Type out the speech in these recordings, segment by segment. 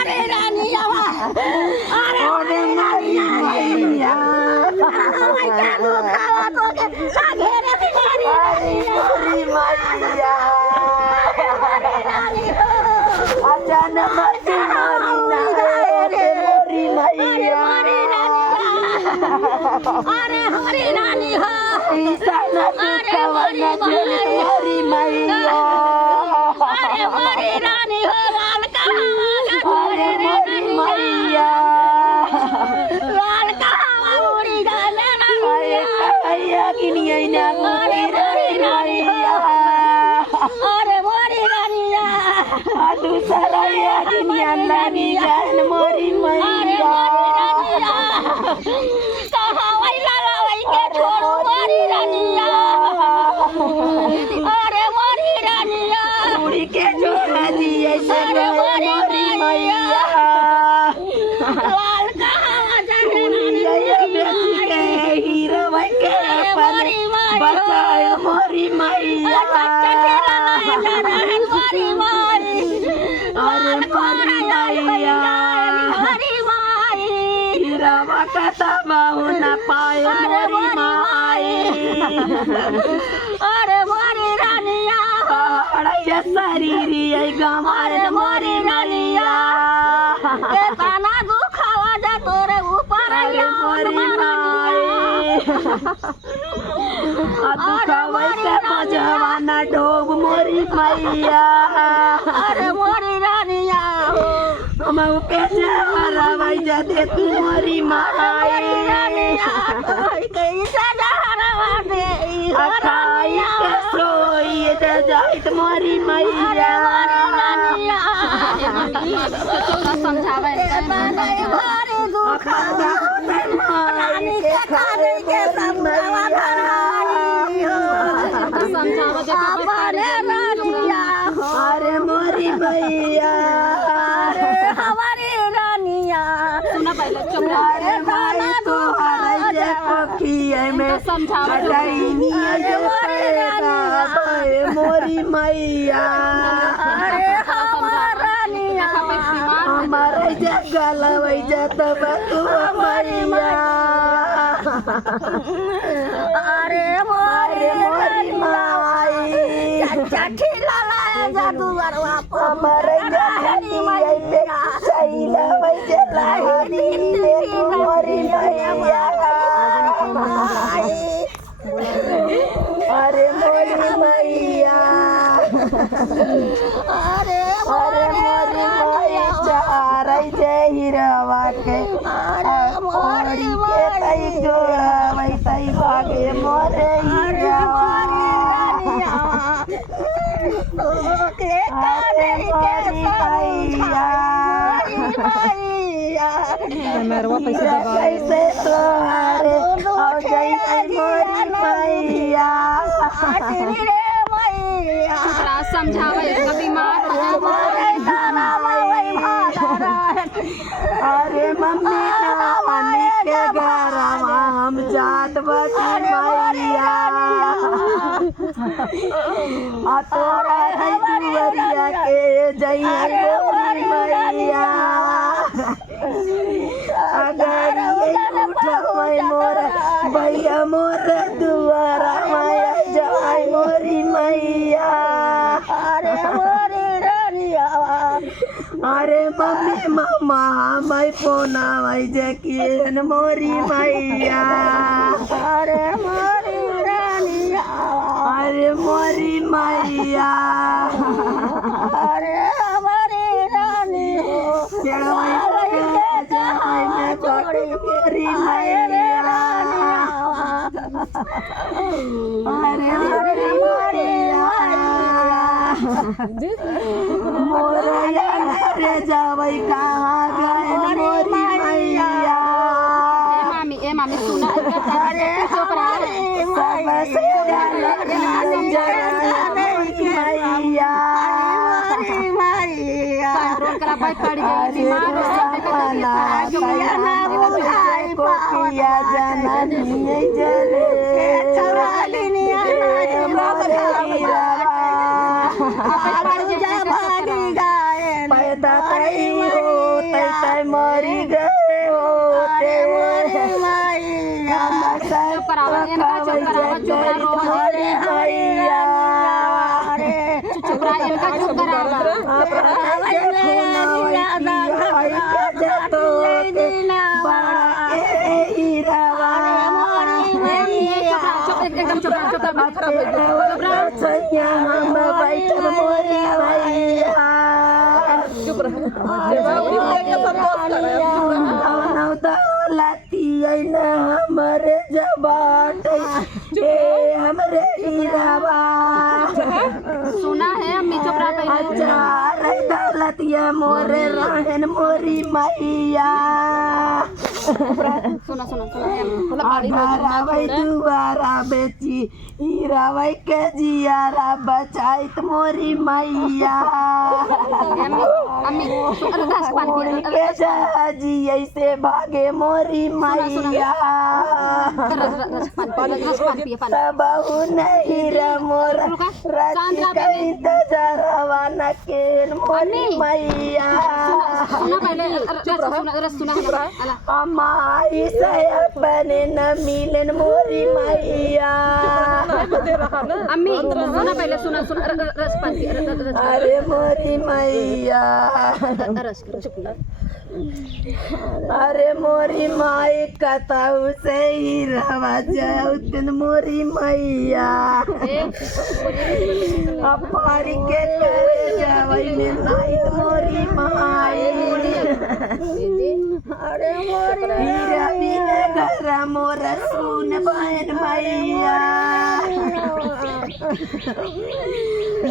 मोरी रानिया अरे ओरे मोरी मैया क्या दुखावा तो के घेरे बिचारी मोरी मैया अचानक मची मोरी ना मोरी मैया अरे हमारी रानी हो ईसा ना दुखावा ना मोरी मैया अरे हमारी रानी हो लाल कहावा अरे मोरी मैया लाल कहावा मोरी गाने ना मैया किनिया ना मोरी मैया अरे मोरी रानिया अदु सरया किनिया नानी जान मोरी मैया कहाँ वही लाला वही के छोड़ो मोरी रानिया अरे मोरी रानिया उड़ी के छोड़ा दिए अरे मोरी मैया लाल कहाँ जाने हीरो के मोरी बचाए मोरी मैया मोरी माई अरे मोरी मैया मोरी माई हीरा कथा बहु न पाए मोरी माई अरे मोरी रानिया अड़ैया शरीरी गमार मोरी मैया के ताना दुखावा जा तोरे ऊपर मोरी माई दुखावे के बजवाना डोब मोरी मैया अरे मोरी रानिया हम के जहरवाई जदे तू मोरी माई कैसा जहरवा दे अखाई के सोई दे जाइत मोरी मैया समझावे भारी दुख रानी के खाने के समझावा अपने रानिया अरे मोरी मैया अरे हमारी रानिया सुना पहले अरे भाई तो हरे जे पखिए में हटाईनी जो पेगा मोरी मैया अरे हमारी रानिया हमारे जे गलवई जे तब तू मैया अरे मोरी माई चाची लाला जादू बरवा हमारे जहनी पे सैला वई जे लाहनी दे तू मोरी मैया अरे मोरी मैया अरे अरे मोरी मैया चारै जे हिरवा के मोरी के तई जोड़ा वई तई भागे मोरे हिरवा के काने के मैया मेरवा पैसे कैसे तोरे हो गई मोरी मैया समझावे बीमार अरे मम्मी नानी के घरवा हम जात बटी मैया आ तोरा है दुवरिया के जइए मोरी मैया अगर ये उठवे मोर भैया मोर दुआरा माया जाय मोरी मैया अरे मोरी रानिया अरे मम्मी मामा मैं फोना वही जे किन मोरी मैया अरे मोरी रानिया अरे मोरी मैया अरे हमारी रानी हो मोरी मैया अरे मोरी मोरया रे जावई कहाँ गए मोरी मैया ए मामी सुना अरे हमारी सबसे ज्यादा मैया कंट्रोल करा पाई पड़ गई कोकिया जननी जले पैदा कई हो होते तय मरी गए होते हम सब मोरी मैया चुप रहा इनका चुप एकदम चुप हमरे जबाट हमरे हीरावा सुना है अम्मी चुप रहा दौलतिया मोरे रहन मोरी मैया सुना दुबारा बेची हीरावई के जियारा बचाइत मोरी मैया अम्मी के जहाजी ऐसे भागे मोरी मैया सबहु नहीं मोरा राजी कहीं तजरवा न केन मोरी मैया हमारी से अपने न मिलन मोरी मैया अम्मी सुना पहले सुना अरे मोरी मैया अरे मोरी माई कताऊ से ही रवा जाऊ दिन मोरी मैया अपारी के करे जावई में नाई मोरी माई अरे हीरा बिना घर मोरा सुन बहन मैया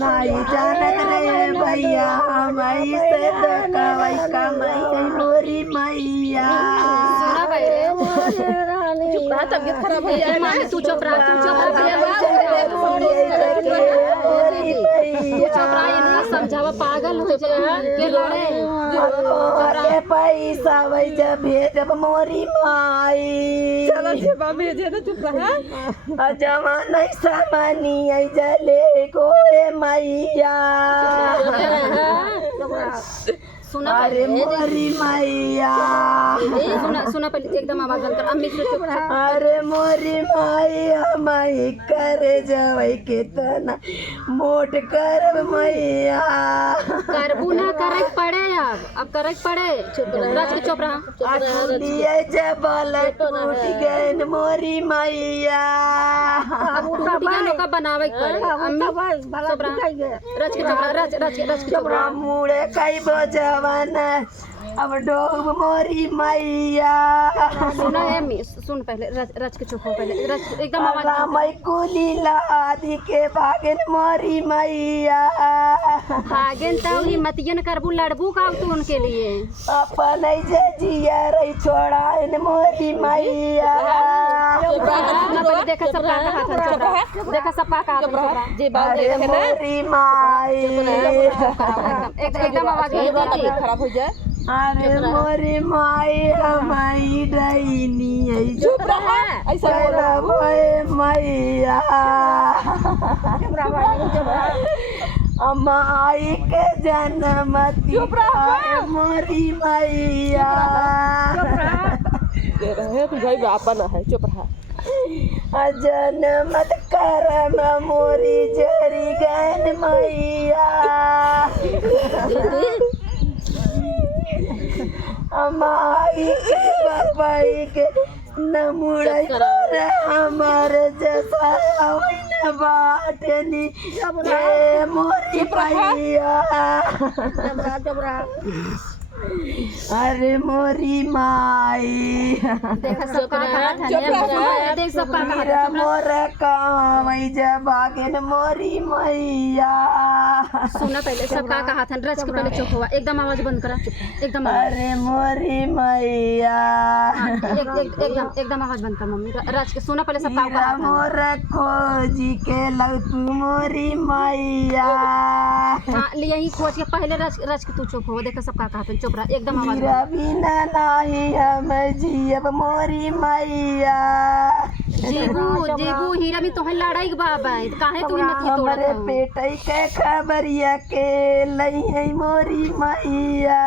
नाई जानत रहे भैया हमारी से दकवई कमाई मोरी मैया तबियत खराब हो जाए तू चुप रहा इनका समझावा पागल हो जाए पैसा वही जब भेजब मोरी माई भेजे तो चुप रहा जमा नहीं सामानी जले गोए मैया सुना अरे मोरी मैया सुना पहले एकदम आवाज बंद कर अम्मी से चुप रहा अरे मोरी माई हमारी करे जवई के तना मोट करब मैया करबू ना करे पड़े अब करे पड़े चुप रहा दिए जबल टूट गए मोरी मैया का बनावे पड़े अम्मी चुप रहा रच के चुप रहा मुड़े कई बजवाना अब डोब मोरी मैया सुना है अम्मी सुन पहले रच के चुप हो पहले एकदम आवाज रामई कुलीला आदि के भागन मोरी मैया भागन तो हिम्मतियन करबू लड़बू का तू उनके लिए अपन जे जिया रही छोड़ा इन मोरी मैया देखा सबका हाथ देखा सबका हाथ जी अरे मोरी माई एकदम आवाज खराब हो जाए अरे मोरी माई हमारी डैनी चुप रहा ऐसा मैया माई के जन्मती मोरी मैया तू भाई बापा ना है चुप रहा जनमत करम मोरी जरी गन मैया माई के बाबाई के नमुड़ई पर हमर जैसा न बाटनी मोरी मैया अरे मोरी माई देखा सबका हाथ है देख सबका मेरा मोर कामई जबागन मोरी मैया सुना पहले सबका का हाथ है रच के पहले चुप हुआ एकदम आवाज बंद करा एकदम अरे मोरी मैया एकदम आवाज बंद कर मम्मी रच के सुना पहले सबका का हाथ है मोर खोजी के लग तू मोरी मैया हां ले यही खोज के पहले रच के तू चुप हो देखा सबका का हाथ है चुप रहा एकदम आवाज बिना नाही हम जियब मोरी मैया जेबू हीरा में तोहर लड़ाई बाबा काहे तू हिम्मत तोड़त हमरे पेटई के खबरिया के लई है मोरी मैया